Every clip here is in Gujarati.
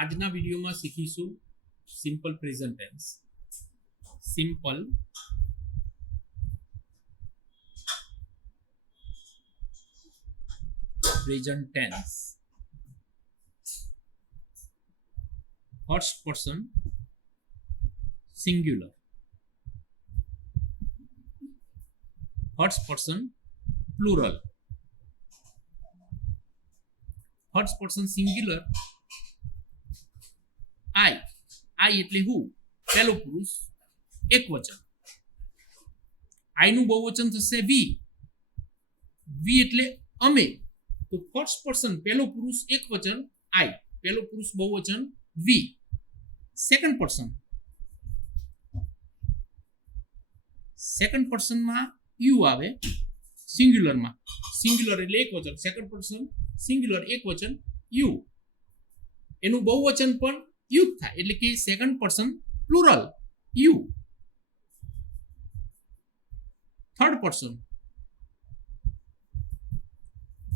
આજના વિડીયોમાં શીખીશું simple present tense. Simple present tense. First person singular, first person plural, first person singular I. I એટલે હું, પહેલો પુરુષ એક વચન. આઈ નું બહુવચન થશે વી. વી એટલે અમે. તો ફર્સ્ટ પર્સન પહેલો પુરુષ એક વચન આઈ, પહેલો પુરુષ બહુવચન વી. સેકન્ડ પર્સન, સેકન્ડ પર્સનમાં યુ આવે સિંગ્યુલરમાં. સિંગ્યુલર એટલે એક વચન, સેકન્ડ પર્સન સિંગ્યુલર એક વચન યુ. એનું બહુવચન પણ યુ થાય એટલે કે second person plural you. Third person,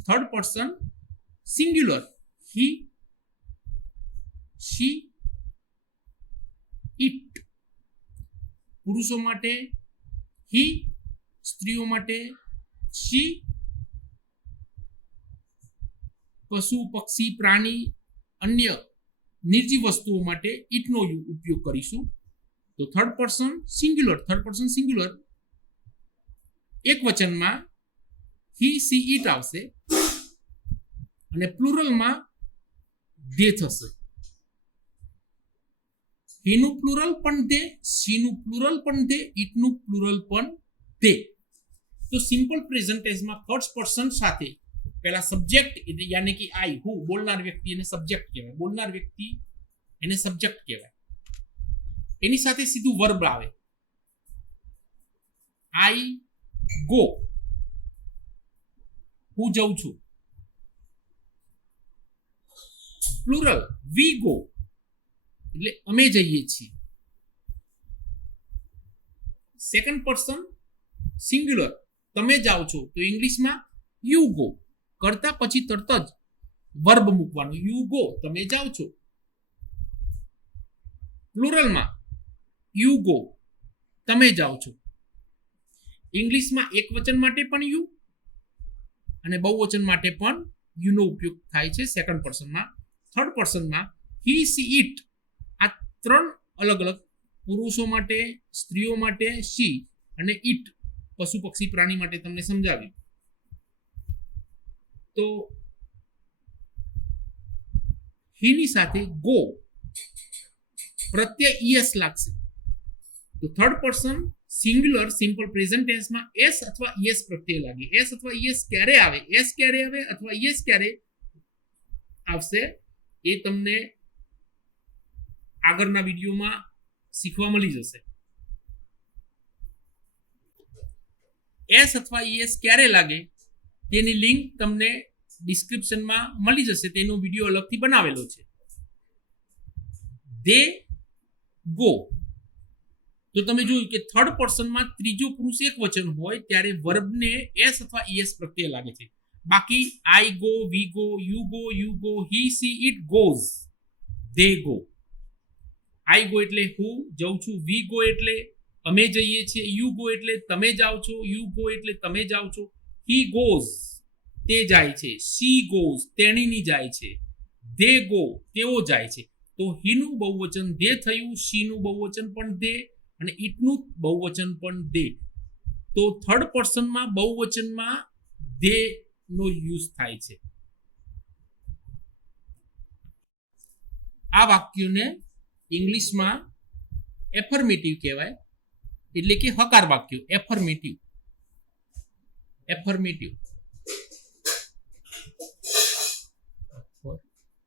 third person singular he, she, it. પુરુષો માટે હી, સ્ત્રીઓ માટે શી, પશુ પક્ષી પ્રાણી અન્ય નિર્જીવ વસ્તુઓ માટે ઇટનો ઉપયોગ કરીશું. તો third person singular, third person singular એક વચનમાં હી, સી, ઇટ આવશે અને પ્લુરલમાં દે થશે. હીનું પ્લુરલ પણ દે, સીનું પ્લુરલ પણ દે, ઇટનું પ્લુરલ પણ દે. તો સિમ્પલ પ્રેઝન્ટ ટેન્સમાં ફર્સ્ટ પર્સન સાથે પહેલા સબ્જેક્ટ યાની કે આઈ, હું, બોલનાર વ્યક્તિ એને સબ્જેક્ટ કહેવાય. બોલનાર વ્યક્તિ એને સબ્જેક્ટ કહેવાય. એની સાથે સીધું વર્બ આવે. આઈ ગો, હું જઉં છું. પ્લુરલ વી ગો એટલે અમે જઈએ છીએ. સેકન્ડ પર્સન સિંગ્યુલર તમે જાઓ છો, તો ઇંગ્લિશમાં યુ ગો. કરતા પછી તરત જ વર્બ મૂકવાનું, યુ ગો તમે જાઓ છો. પ્લુરલમાં યુ ગો તમે જાઓ છો. ઇંગ્લિશમાં એક વચન માટે પણ યુ અને બહુવચન માટે પણ યુ નો ઉપયોગ થાય છે સેકન્ડ પર્સનમાં. થર્ડ પર્સનમાં હી, સી, ઇટ આ ત્રણ અલગ અલગ, પુરુષો માટે, સ્ત્રીઓ માટે શી અને ઇટ પશુ પક્ષી પ્રાણી માટે તમને સમજાવ્યું. તો હીની સાથે ગો પ્રત્યય ઈએસ લાગશે. તો third person singular simple present ટેન્સમાં એસ અથવા ઈએસ પ્રત્યય લાગે. એસ અથવા ઈએસ ક્યારે આવે, એસ ક્યારે આવે અથવા ઈએસ ક્યારે આવશે એ તમને આગળના વિડીયોમાં શીખવા મળી જશે. એસ અથવા ઈએસ ક્યારે લાગે તેની લિંક તમને ડિસ્ક્રિપ્શનમાં મળી જશે. તેનો વિડીયો અલગથી બનાવેલો છે. દે ગો. તો તમે જોયું કે થર્ડ પર્સનમાં ત્રીજો પુરુષ એક વચન હોય ત્યારે વર્બને એસ અથવા ઈએસ પ્રત્યય લાગે છે. બાકી I go, we go, you go, he, she, it goes, they go. I go એટલે હું જઉં છું, વી ગો એટલે અમે જઈએ છીએ, યુ ગો એટલે તમે જાઓ છો, યુ ગો એટલે તમે જાઓ છો, હી ગોઝ તે જાય છે, શી ગોઝ તેણીની જાય છે, દે ગો તેઓ જાય છે. તો હીનું બહુવચન દે થયું, શીનું બહુવચન પણ દે અને ઇટનું બહુવચન પણ દે. તો થર્ડ પર્સનમાં બહુવચનમાં દે નો યુઝ થાય છે. આ વાક્યોને ઇંગ્લિશમાં એફર્મેટિવ કહેવાય એટલે કે હકાર વાક્યો. એફર્મેટિવ, એફર્મેટિવ,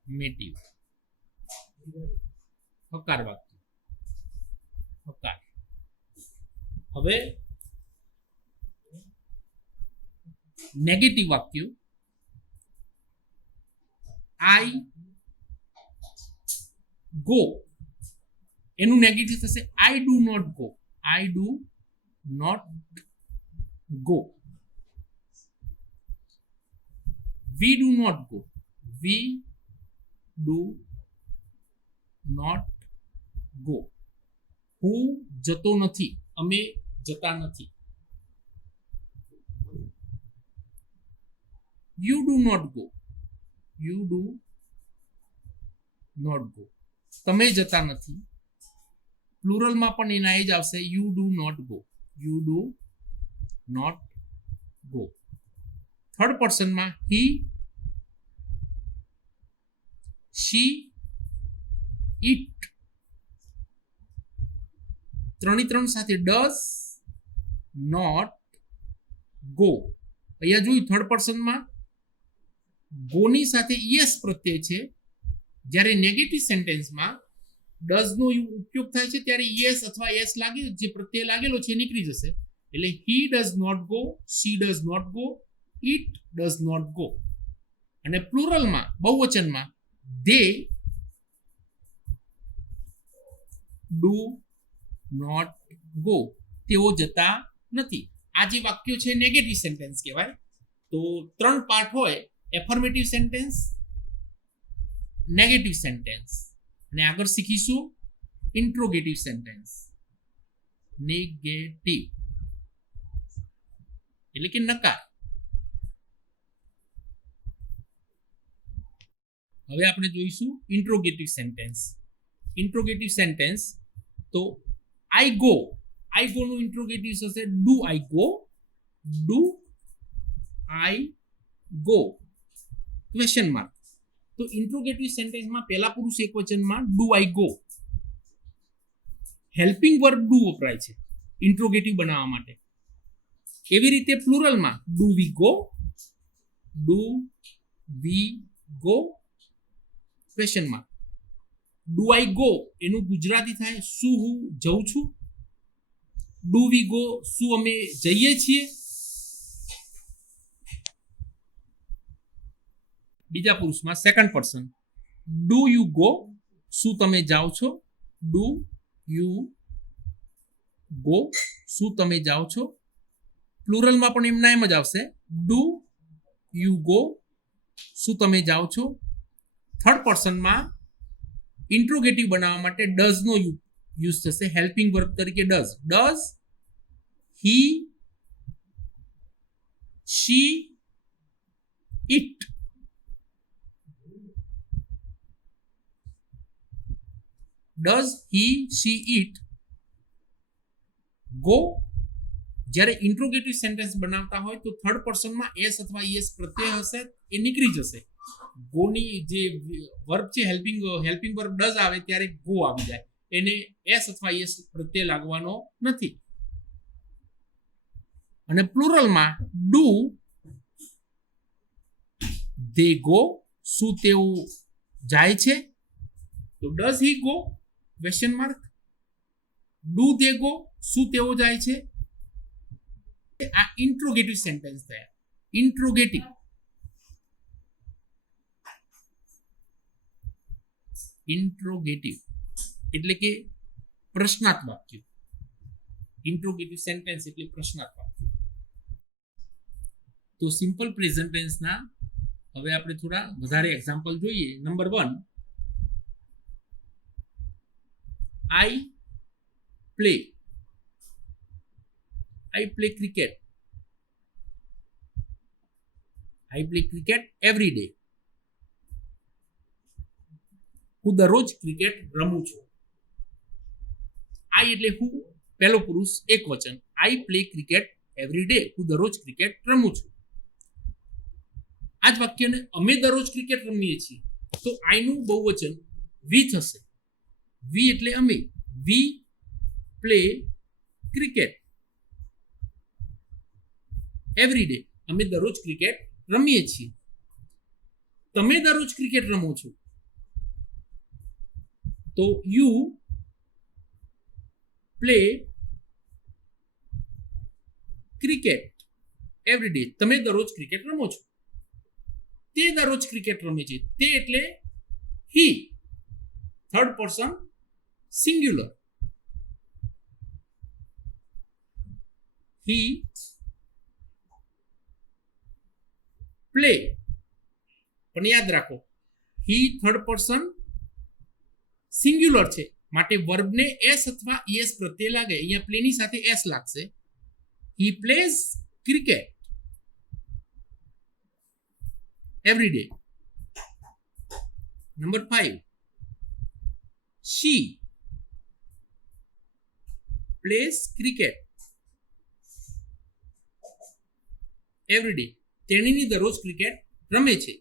એફર્મેટિવ હકાર વાક્ય, હકાર. હવે નેગેટિવ વાક્યો. આઈ ગો એનું નેગેટિવ થશે I do not go. I do not go. We do not go. We do not go. હું જતો નથી, અમે જતા નથી. You do not go, you do not go. તમે જતા નથી. પ્લુરલમાં પણ એના એ જ આવશે, you do not go, you do not go. Third પર્સનમાં હી, શી, ઇટ. ત્રણ સાથે ડઝ નોટ ગો. અહીંયા જોયું થર્ડ પર્સનમાં ગોની સાથે યસ પ્રત્યય છે, જ્યારે નેગેટિવ સેન્ટેન્સમાં ડઝ નો ઉપયોગ થાય છે ત્યારે યસ અથવા એસ લાગે, જે પ્રત્યય લાગેલો છે નીકળી જશે. એટલે he does not go, she does not go, it does not go. અને પ્લુરલમાં બહુવચનમાં દે ડુ નોટ ગો, તેઓ જતા નથી. આ જે વાક્યો છે નેગેટિવ સેન્ટેન્સ કહેવાય. તો 3 પાર્ટ હોય, એફર્મેટિવ સેન્ટેન્સ, નેગેટિવ સેન્ટેન્સ, અને આગળ શીખીશું ઇન્ટ્રોગેટિવ સેન્ટેન્સ. નેગેટિવ એટલે કે નકાર. હવે આપણે જોઈશું ઇન્ટ્રોગેટિવ સેન્ટેન્સ. ઇન્ટ્રોગેટિવ સેન્ટેન્સ તો આઈ ગો, આઈ ગો નું ઇન્ટ્રોગેટિવ થશે do I go, do I go question mark. તો ઇન્ટ્રોગેટિવ સેન્ટેન્સમાં પહેલા પુરુષ એકવચનમાં do I go. Helping verb do વપરાય છે ઇન્ટ્રોગેટિવ બનાવવા માટે. એવી રીતે plural do we go, do we go question mark. Do I go એનું ગુજરાતી થાય શું હું જઉં છું. ડુ વી ગો શું અમે જઈએ છીએ. બીજા પુરુષમાં second person do you go, શું તમે જાઓ છો. ડુ યુ ગો, શું તમે જાઓ છો. પ્લુરલમાં પણ એમના એમ જ આવશે, ડુ યુ ગો, શું તમે જાઓ છો. થર્ડ પર્સનમાં ઇન્ટ્રોગેટિવ બનાવવા માટે ડઝ નો યુઝ થશે હેલ્પિંગ વર્બ તરીકે. Does he, she, it. Does he, she, it go. જ્યારે ઇન્ટ્રોગેટિવ સેન્ટેન્સ બનાવતા હોય તો થર્ડ પર્સનમાં એસ અથવા ઈએસ પ્રત્યય હશે, એ નીકળી જશે. ગોની જે વર્બ છે હેલ્પિંગ વર્બ ડઝ આવે ત્યારે ગો આવી જાય, એને એસ અથવા ઈએસ પ્રત્યય લાગવાનો નથી. અને પ્લુરલમાં ડુ ધે ગો, શું તેઓ જાય છે. તો does he go question mark, do they go શું તેઓ જાય છે. આ ઇન્ટ્રોગેટિવ સેન્ટેન્સ થયા. ઇન્ટ્રોગેટિવ ઇન્ટ્રોગેટિવ એટલે કે પ્રશ્નાર્થ વાક્ય. ઇન્ટ્રોગેટિવ સેન્ટેન્સ એટલે પ્રશ્નાર્થ વાક્ય. તો સિમ્પલ પ્રેઝન્ટ ટેન્સના હવે આપણે થોડા વધારે એક્ઝામ્પલ જોઈએ. Number 1, I play cricket. I play cricket every day. હું દરરોજ ક્રિકેટ રમું છું. આઈ એટલે હું, પહેલો પુરુષ એક વચન. આઈ પ્લે ક્રિકેટ એવરી ડે, હું દરરોજ ક્રિકેટ રમું છું. આ જ વાક્યને અમે દરરોજ ક્રિકેટ રમીએ છીએ, તો આઈનું બહુવચન વી થશે. વી એટલે અમે. વી પ્લે ક્રિકેટ એવરી ડે, અમે દરરોજ ક્રિકેટ રમીએ છીએ. તમે દરરોજ ક્રિકેટ રમો છો, તો you play cricket every day, તમે દરરોજ ક્રિકેટ રમો છો. તે દરરોજ ક્રિકેટ રમે છે. તે એટલે he, third person singular. He play, પણ યાદ રાખો હી થર્ડ પર્સન સિંગ્યુલર છે માટે વર્બને એસ અથવા ઈએસ પ્રત્યય લાગે. અહીંયા પ્લેની સાથે એસ લાગશે. હી plays cricket every day. Number 5, she plays cricket every day. તેણીની દરરોજ ક્રિકેટ રમે છે.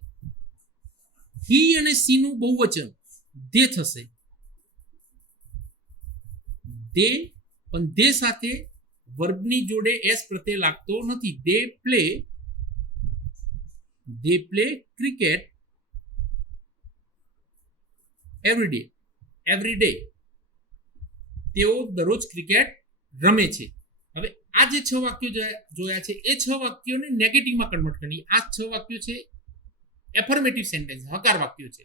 હી અને સી નું બહુવચન દે થશે. દે, પણ દે સાથે વર્બની જોડે એસ પ્રત્યય લાગતો નથી. દે પ્લે ક્રિકેટ એવરી ડે. તેઓ દરરોજ ક્રિકેટ રમે છે. હવે આ જે 6 વાક્યો જોયા છે એ 6 વાક્યોને નેગેટિવમાં કન્વર્ટ કરવાની. આ 6 વાક્યો છે એફર્મેટિવ સેન્ટેન્સ, હકાર વાક્યો છે.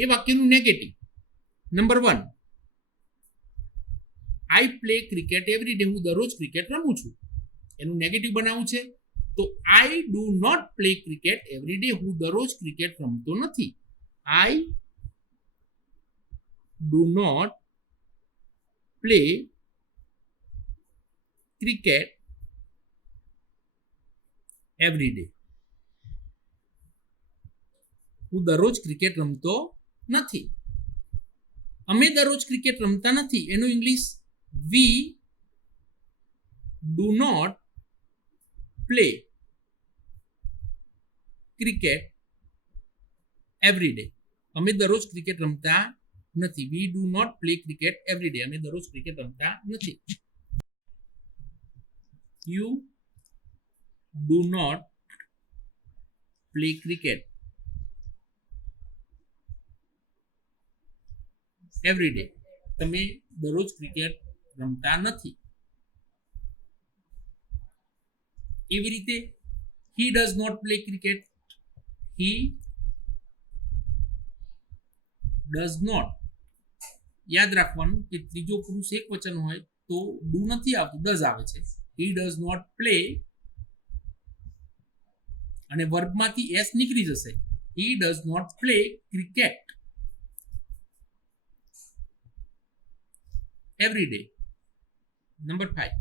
એ વાક્યનું negative. Number 1, I play cricket every day. હું દરરોજ ક્રિકેટ રમું છું. એનું નેગેટિવ બનાવવું છે તો I do not play cricket every day. હું દરરોજ ક્રિકેટ રમતો નથી. I do not play cricket every day. હું દરરોજ ક્રિકેટ રમતો નથી. અમે દરરોજ ક્રિકેટ રમતા નથી. એનું English we do not play cricket every day. અમે દરરોજ ક્રિકેટ રમતા નથી. We do not play cricket every day. અમે દરરોજ ક્રિકેટ રમતા નથી. You do not play cricket every day. તમે દરરોજ ક્રિકેટ રમતા નથી. એવી રીતે he does not play cricket. he does not. યાદ રાખવાનું કે ત્રીજો પુરુષ એક વચન હોય તો ડુ નથી આવતું, ડઝ આવે છે. he does not play અને વર્બમાંથી એસ નીકળી જશે. he does not play cricket every day. Number 5,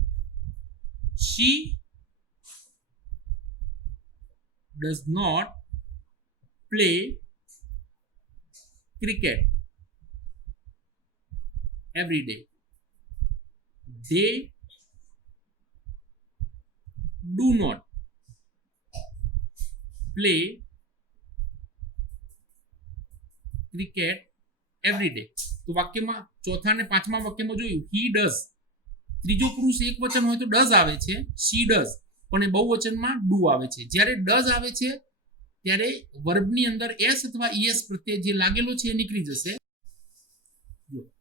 she does not play cricket every day. They do not play cricket every day. તો વાક્યમાં ચોથા અને પાંચમા વાક્યમાં જોયું he does. ત્રીજો પુરુષ એક વચન હોય તો does આવે છે, she does, પણ એ બહુવચનમાં do આવે છે. જ્યારે does આવે છે ત્યારે વર્બની અંદર s અથવા es પ્રત્યય જે લાગેલો છે એ નીકળી જશે.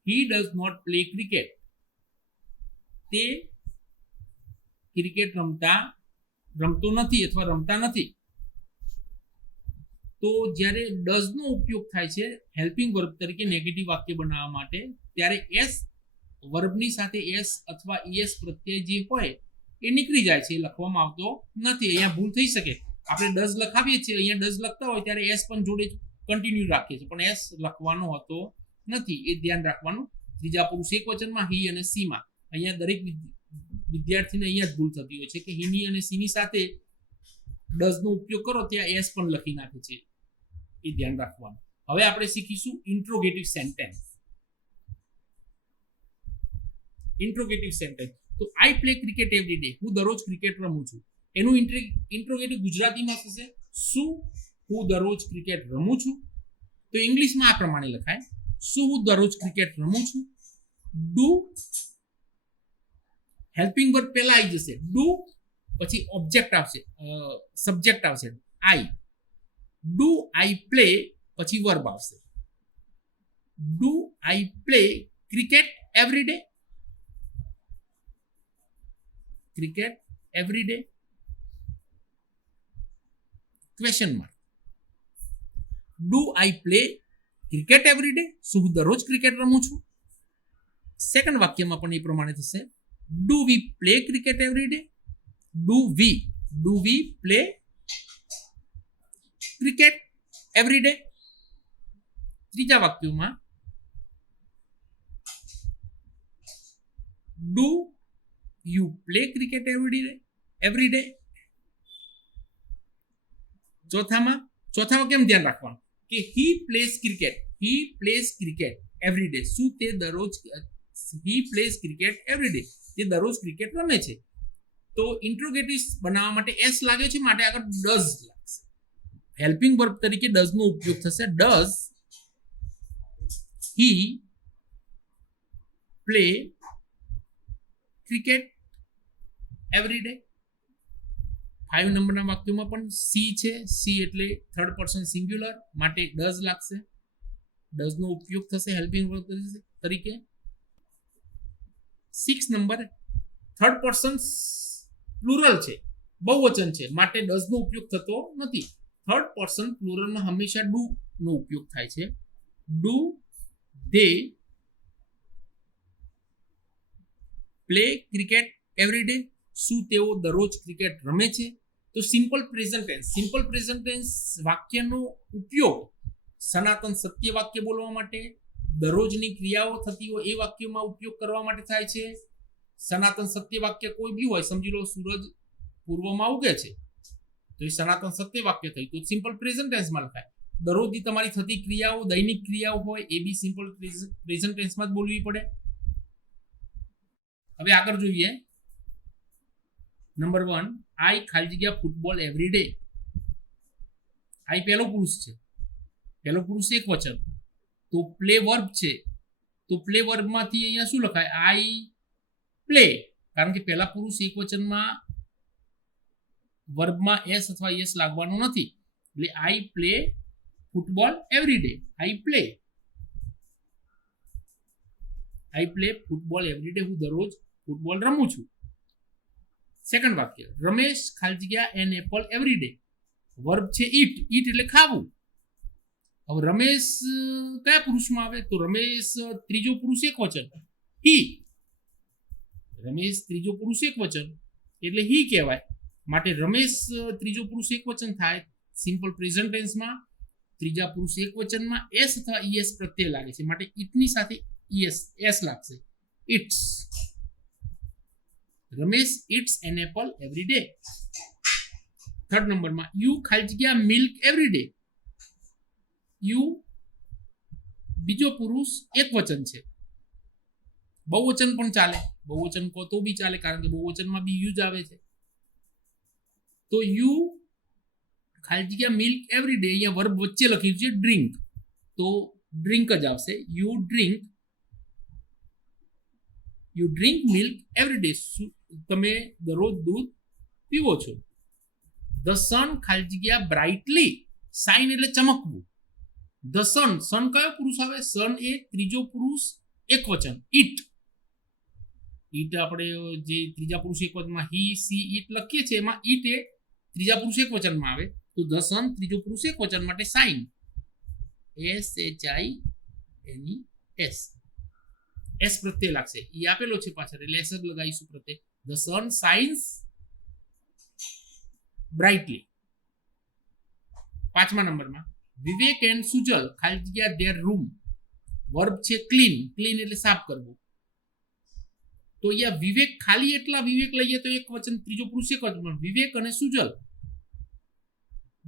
he does not play cricket. તે ક્રિકેટ રમતો નથી અથવા રમતા નથી. તો જ્યારે ડઝ નો ઉપયોગ થાય છે હેલ્પિંગ વર્બ તરીકે નેગેટિવ વાક્ય બનાવવા માટે, ત્યારે એસ વર્બની સાથે એસ અથવા es પ્રત્યય જે હોય એ નીકળી જાય છે, એ લખવામાં આવતો નથી. અહીંયા ભૂલ થઈ શકે. આપણે ડઝ લખાવીએ છીએ, અહીંયા ડઝ લખતા હોય ત્યારે એસ પણ જોડે કન્ટિન્યુ રાખીએ છીએ, પણ એસ લખવાનો હોતો નથી. એ ધ્યાન રાખવાનું. ત્રીજા પુરુષ એક વચનમાં હી અને સી માં અહીંયા દરેક વિદ્યાર્થીને અહીંયા જ ભૂલ થતી હોય છે કે હીની અને સીની સાથે ડઝ નો ઉપયોગ કરો ત્યાં એસ પણ લખી નાખે છે. એ ધ્યાન રાખવાનું. હવે આપણે શીખીશું ઇન્ટ્રોગેટિવ સેન્ટેન્સ. ઇન્ટ્રોગેટિવ સેન્ટેન્સ તો આઈ પ્લે ક્રિકેટ એવરી ડે. હું દરરોજ ક્રિકેટ રમું છું. એનું ઇન્ટ્રોગેટિવ ગુજરાતીમાં થશે શું હું દરરોજ ક્રિકેટ રમું છું. તો ઇંગ્લિશમાં આ પ્રમાણે લખાય શું હું દરરોજ ક્રિકેટ રમું છું. ડુ હેલ્પિંગ વર્બ પહેલા આવી જશે. ડુ પછી ઓબ્જેક્ટ આવશે, સબ્જેક્ટ આવશે આઈ. ડુ આઈ પ્લે પછી વર્બ આવશે. Do I play cricket every day. Cricket every day question mark. Do I play cricket every day. શું હું દરરોજ ક્રિકેટ રમું છું. સેકન્ડ વાક્યમાં પણ એ પ્રમાણે થશે. Do we play cricket every day. Do we play cricket every day. ત્રીજા વાક્યમાં do you play cricket every day? ચોથામાં કેમ ધ્યાન રાખવાનું કે he plays cricket every day. શું તે દરરોજ he plays cricket every day, તે દરરોજ ક્રિકેટ રમે છે. તો ઇન્ટ્રોગેટિવ બનાવવા માટે એસ લાગે છે, માટે આગળ ડઝ લાગશે. હેલ્પિંગ વર્બ તરીકે ડઝ નો ઉપયોગ થશે. Does he play cricket every day? 5 નંબરના વાક્યોમાં પણ સી છે. સી એટલે થર્ડ પર્સન સિંગ્યુલર, માટે ડઝ લાગશે. ડઝ નો ઉપયોગ થશે હેલ્પિંગ વર્બ તરીકે. 6 નંબર થર્ડ પર્સન પ્લુરલ છે, બહુવચન છે, માટે ડઝ નો ઉપયોગ થતો નથી. થર્ડ પર્સન પ્લુરલમાં હંમેશા ડુ નો ઉપયોગ થાય છે. Do they play cricket every day? શું તેઓ દરરોજ ક્રિકેટ રમે છે? તો સિમ્પલ પ્રેઝન્ટ ટેન્સ વાક્યનો ઉપયોગ સનાતન સત્ય વાક્ય બોલવા માટે, દરરોજની ક્રિયાઓ થતી હોય એ વાક્યમાં ઉપયોગ કરવા માટે થાય છે. સનાતન સત્ય વાક્ય કોઈ બી હોય, સમજી લો સૂરજ પૂર્વમાં ઉગે છે, તો એ સનાતન સત્ય વાક્ય થયું, તો સિમ્પલ પ્રેઝન્ટ ટેન્સમાં લખાય. દરરોજની તમારી થતી ક્રિયાઓ, દૈનિક ક્રિયાઓ હોય એ બી સિમ્પલ પ્રેઝન્ટ ટેન્સમાં જ બોલવી પડે. હવે આગળ જોઈએ. નંબર 1, આઈ ખાલી જગ્યા ફૂટબોલ એવરી ડે. આઈ પહેલો પુરુષ છે, પહેલો પુરુષ એક વચન, તો પ્લે વર્બ છે, તો પ્લે વર્બમાંથી અહીંયા શું લખાય? આઈ પ્લે, કારણ કે પહેલા પુરુષ એક વચનમાં વર્બમાં એસ અથવા એસ લાગવાનું નથી, એટલે I play football every day. I play football every day, હું દરરોજ ફૂટબોલ રમું છું. સેકન્ડ વાક્ય, રમેશ ખાલી જગ્યા N apple every day. Verb છે ઈટ એટલે ખાવું. હવે રમેશ કયા પુરુષમાં આવે? તો રમેશ ત્રીજો પુરુષ એક વચન, હી. રમેશ ત્રીજો પુરુષ એક વચન એટલે હી કહેવાય, માટે રમેશ ત્રીજો પુરુષ એક વચન થાય. સિમ્પલ પ્રેઝન્ટ ટેન્સમાં ત્રીજા પુરુષ એક વચનમાં એસ અથવા ઈએસ પ્રત્યય લાગે છે, માટે ઈટની સાથે એસ લાગશે. Eats. Ramesh eats an apple every day. Third નંબરમાં યુ ખાલી જગ્યા મિલ્ક એવરી ડે. યુ બીજો પુરુષ એક વચન છે, બહુવચન પણ ચાલે, બહુવચન કહો તો બી ચાલે, કારણ કે બહુવચનમાં બી યુ જ આવે છે. તો યુ ખાલી જગ્યા મિલ્ક એવરી ડે, અહીંયા વર્બ વચ્ચે લખ્યું છે ડ્રિંક, તો ડ્રિંક જ આવશે. You drink milk every day, તમે દરરોજ દૂધ પીવો છો. ધ સન ખાલી જગ્યા બ્રાઇટલી, શાઇન એટલે ચમકવું. ધ સન કયો પુરુષ આવે? સન એ ત્રીજો પુરુષ એક વચન, ઈટ. આપણે જે ત્રીજા પુરુષ એક વચનમાં હી સી ઈટ લખીએ છીએ, એમાં ઈટ એ ત્રીજા પુરુષ એક વચનમાં આવે, તો ધ સન ત્રીજો પુરુષ એક વચન માટે શાઇન, SHINES. એસ પ્રત્યય લાગશે, એ આપેલો છે પાછળ, એટલે એસ જ લગાવીશું પ્રત્યય. The sun shines brightly. 5મા નંબરમાં વિવેક એન્ડ સુજલ ખાલી જગ્યા ધેર રૂમ. વર્બ છે ક્લીન એટલે સાફ કરવું. તો અહીંયા વિવેક ખાલી એટલા વિવેક લઈએ તો એક વચન, ત્રીજો પુરુષ એક વચન. વિવેક અને સુજલ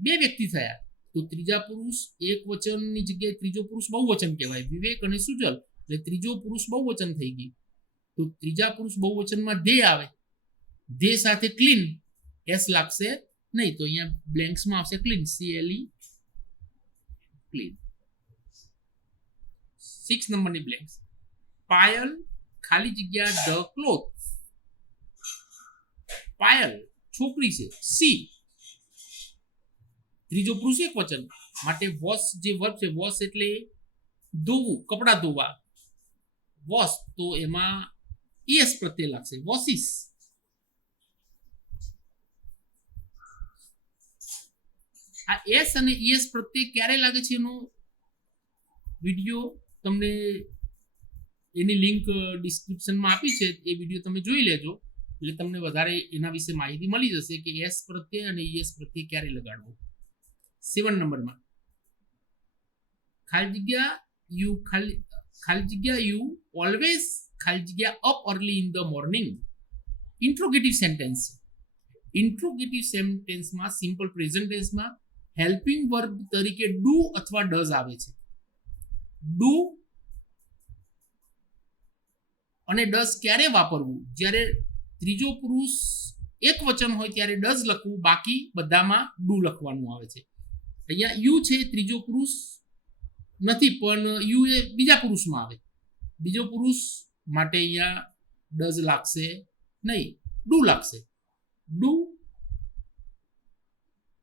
બે વ્યક્તિ થયા, તો ત્રીજા પુરુષ એક વચનની જગ્યાએ ત્રીજો પુરુષ બહુવચન કહેવાય. વિવેક અને સુજલ એટલે ત્રીજો પુરુષ બહુવચન થઈ ગઈ, તો ત્રીજા પુરુષ બહુવચનમાં ધે આવે, ધે સાથે ક્લીન એસ લાગશે નહીં, તો અહીંયા બ્લેન્ક્સમાં આવશે ક્લીન, CLE ક્લીન. 6 નંબરની બ્લેન્ક્સ. પાયલ ખાલી જગ્યા ધ ક્લોથ. પાયલ છોકરી છે, સી ત્રીજો પુરુષ એક વચન, માટે વોશ જે વર્બ છે, વોશ એટલે ધોવું, કપડા ધોવા, વોશ, તો એમાં ES પ્રત્યય લાગશે, વોશિસ. આ એસ અને ES પ્રત્યય ક્યારે લાગે છે એનો વિડીયો તમને એની લિંક ડિસ્ક્રિપ્શનમાં આપી છે, એ વિડીયો તમે જોઈ લેજો, એટલે તમને વધારે એના વિશે માહિતી મળી જશે કે એસ પ્રત્યય અને ES પ્રત્યય ક્યારે લગાડવો. 7 નંબરમાં ખાલી જગ્યા યુ ઓલવેઝ ખાલી જગ્યા up early in the morning interrogative sentence. ઇન્ટ્રોગેટિવ સેન્ટેન્સમાં સિમ્પલ પ્રેઝન્ટ ટેન્સમાં હેલ્પિંગ વર્બ તરીકે ડુ અથવા ડઝ આવે છે. ડુ અને ડઝ ક્યારે વાપરવું? જ્યારે ત્રીજો પુરુષ એક વચન હોય ત્યારે ડઝ લખવું, બાકી બધામાં ડુ લખવાનું આવે છે. અહીંયા યુ છે ત્રીજો પુરુષ નથી, પણ યુ એ બીજા પુરુષમાં આવે. બીજો પુરુષ માટે અહીંયા ડઝ લાગશે નહીં, ડુ લાગશે. Do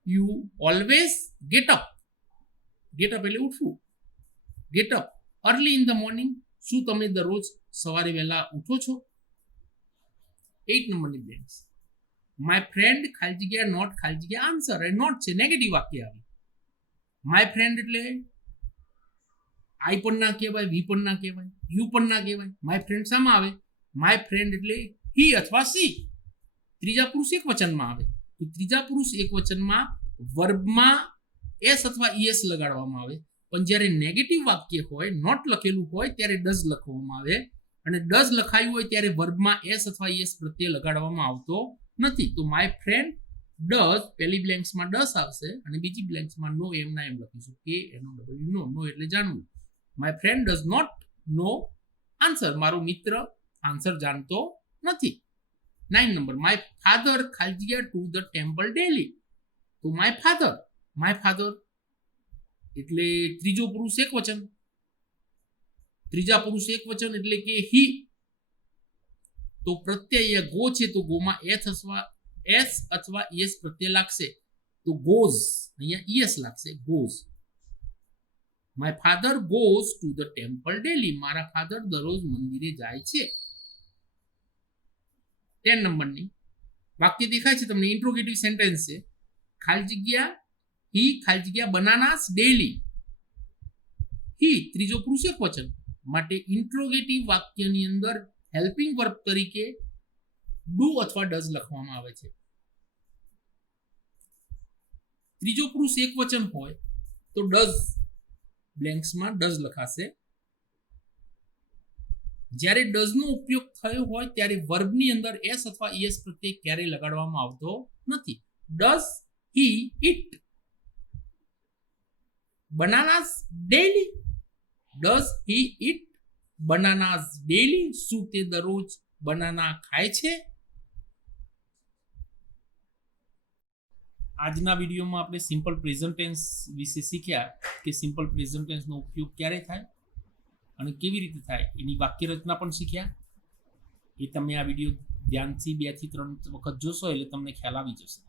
you always get up. Get up એટલે ઉઠવું. Get up early in the morning. શું તમે દરરોજ સવારે વહેલા ઉઠો છો? 8 નંબરની બ્લેન્ક્સ. માય ફ્રેન્ડ ખાલી જગ્યા નોટ ખાલી જગ્યા આન્સર. એ નોટ છે, નેગેટિવ વાક્ય આવે. માય ફ્રેન્ડ એટલે આઈ પણ ના કહેવાય, વી પણ ના કહેવાય, યુ પણ ના કહેવાય. માય ફ્રેન્ડ શામાં આવે? માય ફ્રેન્ડ એટલે હી અથવા સી. ત્રીજા પુરુષ એક વચનમાં આવે. તો ત્રીજા પુરુષ એક વચનમાં વર્બમાં એસ અથવા ઈએસ લગાડવામાં આવે. પણ જ્યારે નેગેટિવ વાક્ય હોય, નોટ લખેલું હોય, ત્યારે ડઝ લખવામાં આવે. અને ડઝ લખાયું હોય ત્યારે વર્બમાં એસ અથવા ઈએસ પ્રત્યય લગાડવામાં આવતો નથી. તો માય ફ્રેન્ડ ડઝ, પહેલી બ્લેન્ક્સમાં ડઝ આવશે અને બીજી બ્લેન્ક્સમાં નો એમના એમ લખીશું. કે એનો ડબલ્યુ નો. નો એટલે જાણવું. My friend does not know answer. મારો મિત્ર આન્સર જાણતો નથી. 9 નંબર. માય ફાધર ખાલી જગ્યા ટુ ધ ટેમ્પલ ડેલી. તો માય ફાધર એટલે ત્રીજો પુરુષ એક વચન. ત્રીજા પુરુષ એક વચન એટલે કે હી. તો પ્રત્યય ગો છે, તો ગોમાં એસ અથવા ઈએસ પ્રત્યય લાગશે. તો ગોઝ, અહીંયા ઈએસ લાગશે, goes. My father goes to the temple daily. મારા ફાધર દરરોજ મંદિરે જાય છે. 10 નંબરની વાક્ય દેખાય છે તમને, ઇન્ટ્રોગેટિવ સેન્ટેન્સ છે. ખાલી જગ્યા હી ખાલી જગ્યા બનાનાસ ડેલી. હી ત્રીજો પુરુષ એક વચન માટે ઇન્ટ્રોગેટિવ વાક્યની અંદર હેલ્પિંગ વર્બ તરીકે ડુ અથવા ડઝ લખવામાં આવે છે. ત્રીજો પુરુષ એક વચન હોય તો ડઝ, બ્લેન્ક્સમાં ડઝ લખાશે. જ્યારે ડઝનો ઉપયોગ થયો હોય ત્યારે વર્બની અંદર એસ અથવા ઈએસ પ્રત્યય ક્યારેય લગાડવામાં આવતો નથી. Does he it bananas daily? Does he eat bananas daily? શું તે દરરોજ બનાના ખાય છે? આજના વિડીયોમાં આપણે સિમ્પલ પ્રેઝન્ટ ટેન્સ વિશે શીખ્યા કે સિમ્પલ પ્રેઝન્ટ ટેન્સનો ઉપયોગ ક્યારે થાય અને કેવી રીતે થાય, એની વાક્ય રચના પણ શીખ્યા. એ તમે આ વિડીયો ધ્યાનથી 2 થી 3 વખત જોશો એટલે તમને ખ્યાલ આવી જશે.